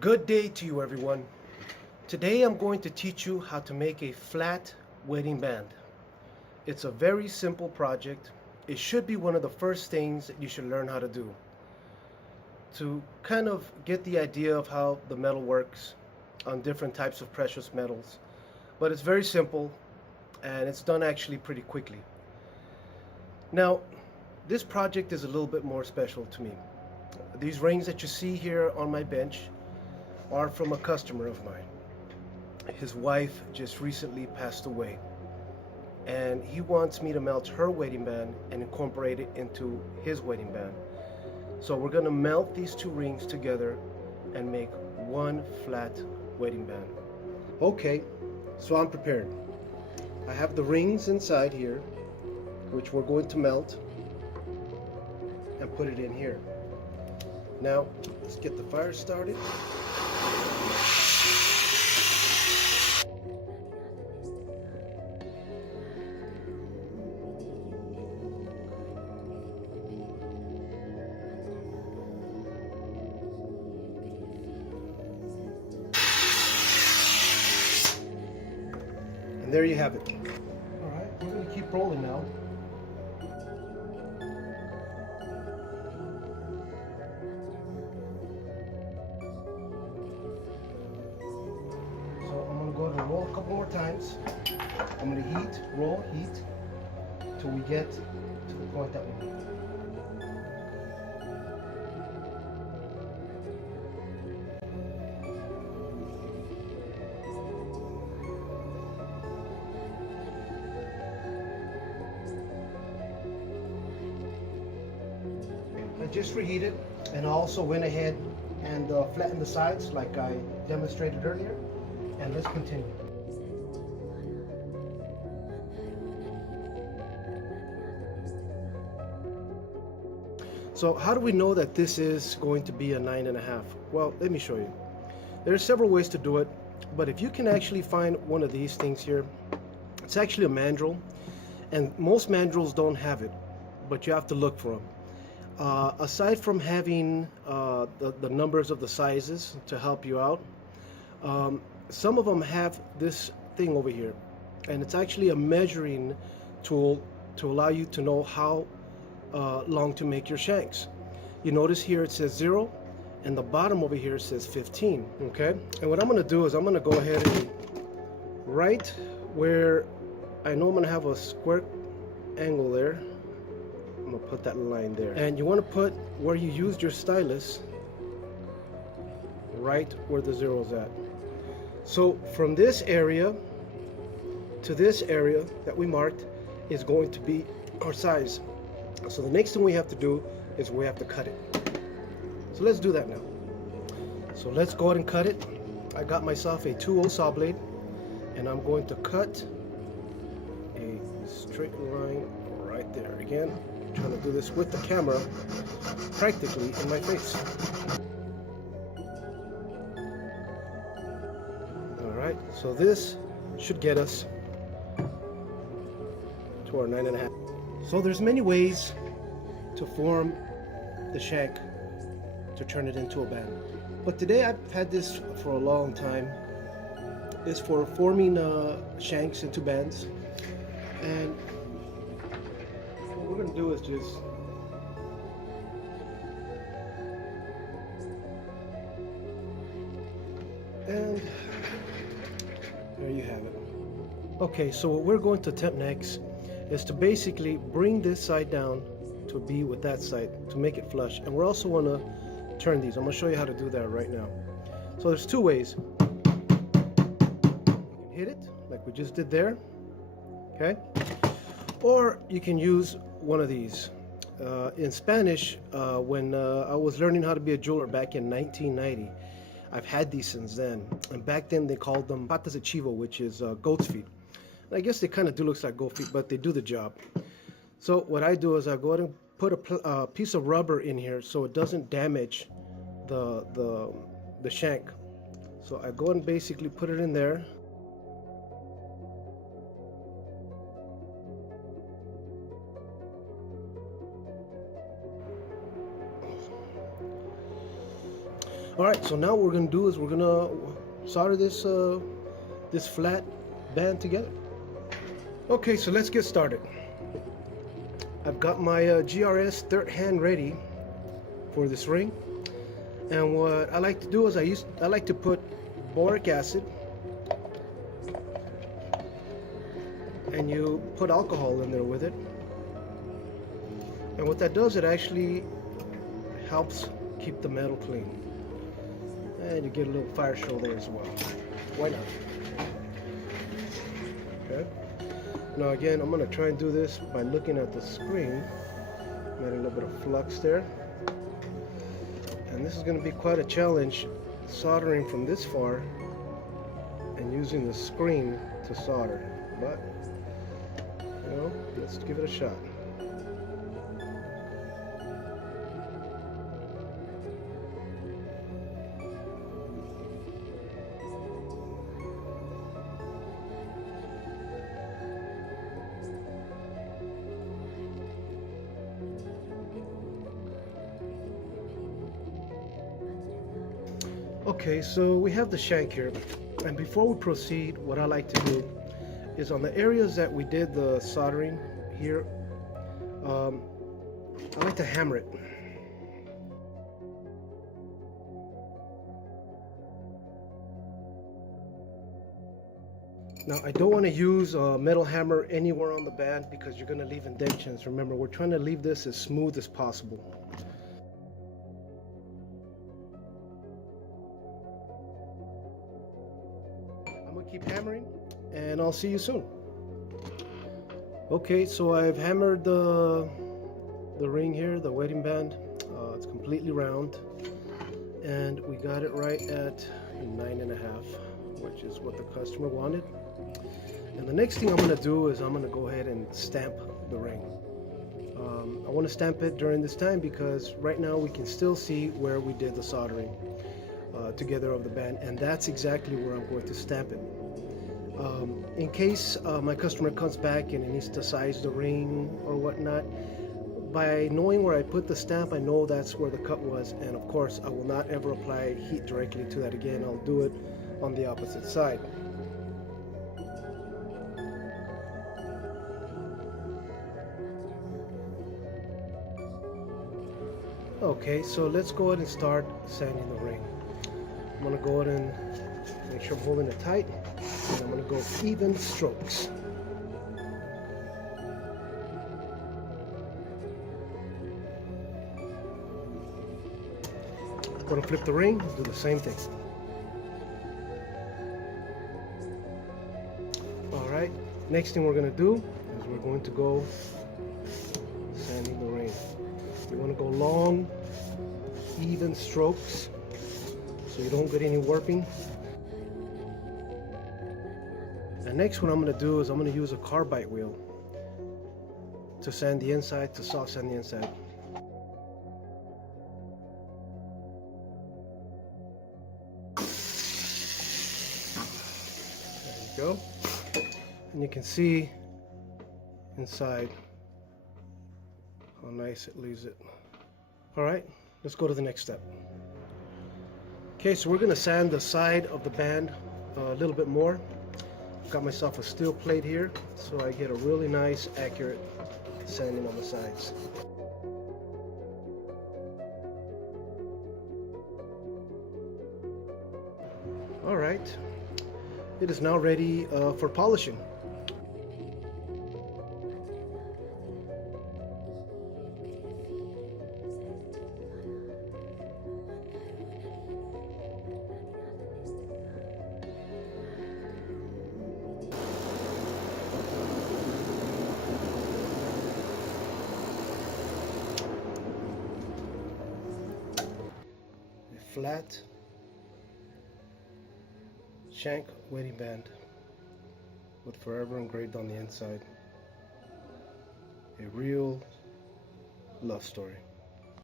Good day to you, everyone. Today I'm going to teach you how to make a flat wedding band. It's a very simple project. It should be one of the first things that you should learn how to do to kind of get the idea of how the metal works on different types of precious metals. But it's very simple and it's done actually pretty quickly. Now, this project is a little bit more special to me. These rings that you see here on my bench are from a customer of mine. His wife just recently passed away, and he wants me to melt her wedding band and incorporate it into his wedding band. So we're gonna melt these two rings together and make one flat wedding band. Okay, so I'm prepared. I have the rings inside here, which we're going to melt and put it in here. Now, let's get the fire started. And there you have it. All right, we're going to keep rolling now. So I'm going to go ahead and roll a couple more times. I'm going to heat, roll, heat, till we get to the point that we need. I just reheated, and I also went ahead and flattened the sides like I demonstrated earlier. And let's continue. So how do we know that this is going to be a 9.5? Well, let me show you. There are several ways to do it, but if you can actually find one of these things here, it's actually a mandrel, and most mandrels don't have it, but you have to look for them. Aside from having the numbers of the sizes to help you out, some of them have this thing over here, and it's actually a measuring tool to allow you to know how long to make your shanks. You notice here it says 0, and the bottom over here says 15. Okay, and what I'm going to do is I'm going to go ahead and right where I know I'm going to have a square angle there, I'm going to put that line there. And you want to put where you used your stylus right where the 0 is at. So from this area to this area that we marked is going to be our size. So the next thing we have to do is we have to cut it. So let's do that now. So let's go ahead and cut it. I got myself a 2/0 saw blade, and I'm going to cut a straight line right there. Again, I'm trying to do this with the camera practically in my face. Alright, so this should get us to our 9.5. So there's many ways to form the shank to turn it into a band. But today I've had this for a long time. It's for forming shanks into bands. And what we're going to do is just and there you have it. Okay, so what we're going to attempt next is to basically bring this side down to be with that side to make it flush. And we're also going to turn these. I'm going to show you how to do that right now. So there's two ways. You can hit it like we just did there, okay? Or you can use one of these. In Spanish, when I was learning how to be a jeweler back in 1990, I've had these since then. And back then they called them patas de chivo, which is goat's feet. And I guess they kind of do look like goat feet, but they do the job. So what I do is I go ahead and put a piece of rubber in here so it doesn't damage the shank. So I go ahead and basically put it in there. Alright, so now what we're going to do is we're going to solder this flat band together. Okay, so let's get started. I've got my GRS third hand ready for this ring, and what I like to do is I like to put boric acid, and you put alcohol in there with it, and what that does, it actually helps keep the metal clean, and you get a little fire show there as well. Why not? Okay. Now again, I'm going to try and do this by looking at the screen. Made a little bit of flux there. And this is going to be quite a challenge, soldering from this far and using the screen to solder. But, you know, let's give it a shot. Okay, so we have the shank here, and before we proceed, what I like to do is on the areas that we did the soldering here, I like to hammer it. Now I don't want to use a metal hammer anywhere on the band because you're going to leave indentions. Remember, we're trying to leave this as smooth as possible. I'm going to keep hammering, and I'll see you soon. Okay, so I've hammered the ring here, the wedding band. It's completely round, and we got it right at 9.5, which is what the customer wanted. And the next thing I'm going to do is I'm going to go ahead and stamp the ring. I want to stamp it during this time because right now we can still see where we did the soldering together of the band, and that's exactly where I'm going to stamp it. In case my customer comes back and it needs to size the ring or whatnot, by knowing where I put the stamp, I know that's where the cut was, and of course I will not ever apply heat directly to that again. I'll do it on the opposite side. Okay, so let's go ahead and start sanding the ring. I'm going to go ahead and make sure I'm holding it tight, and I'm going to go even strokes. I'm going to flip the ring, do the same thing. Alright, next thing we're going to do is we're going to go sanding the ring. You want to go long, even strokes so you don't get any warping. And next, what I'm going to do is I'm going to use a carbide wheel to sand the inside, to soft sand the inside. There you go. And you can see inside how nice it leaves it. Alright, let's go to the next step. Okay, so we're going to sand the side of the band a little bit more. I've got myself a steel plate here so I get a really nice, accurate sanding on the sides. Alright, it is now ready for polishing. Flat shank wedding band with forever engraved on the inside. A real love story.